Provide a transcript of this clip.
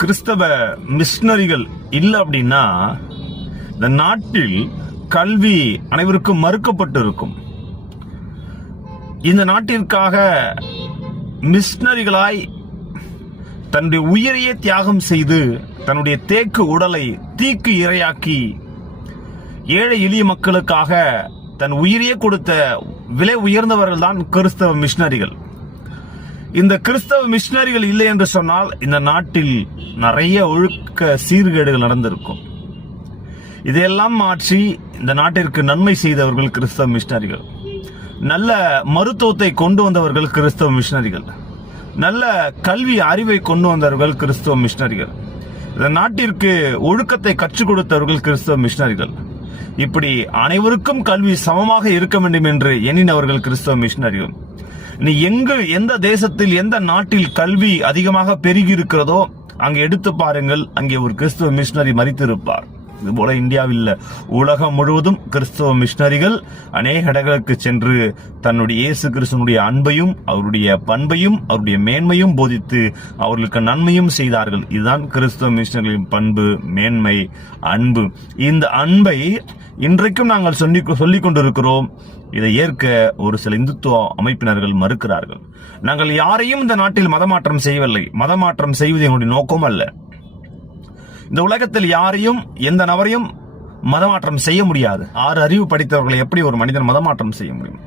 கிறிஸ்தவ மிஷினரிகள் இல்லை அப்படின்னா இந்த நாட்டில் கல்வி அனைவருக்கும் மறுக்கப்பட்டு இருக்கும் இந்த நாட்டிற்காக மிஷினரிகளாய் தன்னுடைய உயிரையே தியாகம் செய்து தன்னுடைய தேக்கு உடலை தீக்கு இரையாக்கி ஏழை எளிய மக்களுக்காக தன் உயிரையே கொடுத்த விலை உயர்ந்தவர்கள் தான் கிறிஸ்தவ மிஷினரிகள். இந்த கிறிஸ்தவ மிஷினரிகள் இல்லை என்று சொன்னால் இந்த நாட்டில் நிறைய ஒழுக்க சீர்கேடுகள் நடந்திருக்கும். இதையெல்லாம் மாற்றி இந்த நாட்டிற்கு நன்மை செய்தவர்கள் கிறிஸ்தவ மிஷினரிகள். நல்ல மருத்துவத்தை கொண்டு வந்தவர்கள் கிறிஸ்தவ மிஷினரிகள். நல்ல கல்வி அறிவை கொண்டு வந்தவர்கள் கிறிஸ்தவ மிஷினரிகள். இந்த நாட்டிற்கு ஒழுக்கத்தை கற்றுக் கொடுத்தவர்கள் கிறிஸ்தவ மிஷினரிகள். இப்படி அனைவருக்கும் கல்வி சமமாக இருக்க வேண்டும் என்று எண்ணினவர்கள் கிறிஸ்தவ மிஷினரிகள். நீ எங்கு எந்த தேசத்தில் எந்த நாட்டில் கல்வி அதிகமாக பெருகி இருக்கிறதோ அங்கே எடுத்து பாருங்கள் அங்கே ஒரு கிறிஸ்துவ மிஷினரி மறித்திருப்பார். இது போல இந்தியாவில் உலகம் முழுவதும் கிறிஸ்தவ மிஷினரிகள் அநேக இடங்களுக்கு சென்று தன்னுடைய இயேசு கிறிஸ்தனுடைய அன்பையும் அவருடைய பண்பையும் அவருடைய மேன்மையும் போதித்து அவர்களுக்கு நன்மையும் செய்தார்கள். இதுதான் கிறிஸ்தவ மிஷினர்களின் பண்பு மேன்மை அன்பு. இந்த அன்பை இன்றைக்கும் நாங்கள் சொல்லி சொல்லிக் கொண்டிருக்கிறோம் இதை ஏற்க ஒரு சில இந்துத்துவ அமைப்பினர்கள் மறுக்கிறார்கள். நாங்கள் யாரையும் இந்த நாட்டில் மதமாற்றம் செய்யவில்லை. மதமாற்றம் செய்வது எங்களுடைய நோக்கம் அல்ல. இந்த உலகத்தில் யாரையும் எந்த நபரையும் மதமாற்றம் செய்ய முடியாது. ஆறு அறிவு படித்தவர்களை எப்படி ஒரு மனிதன் மதமாற்றம் செய்ய முடியும்?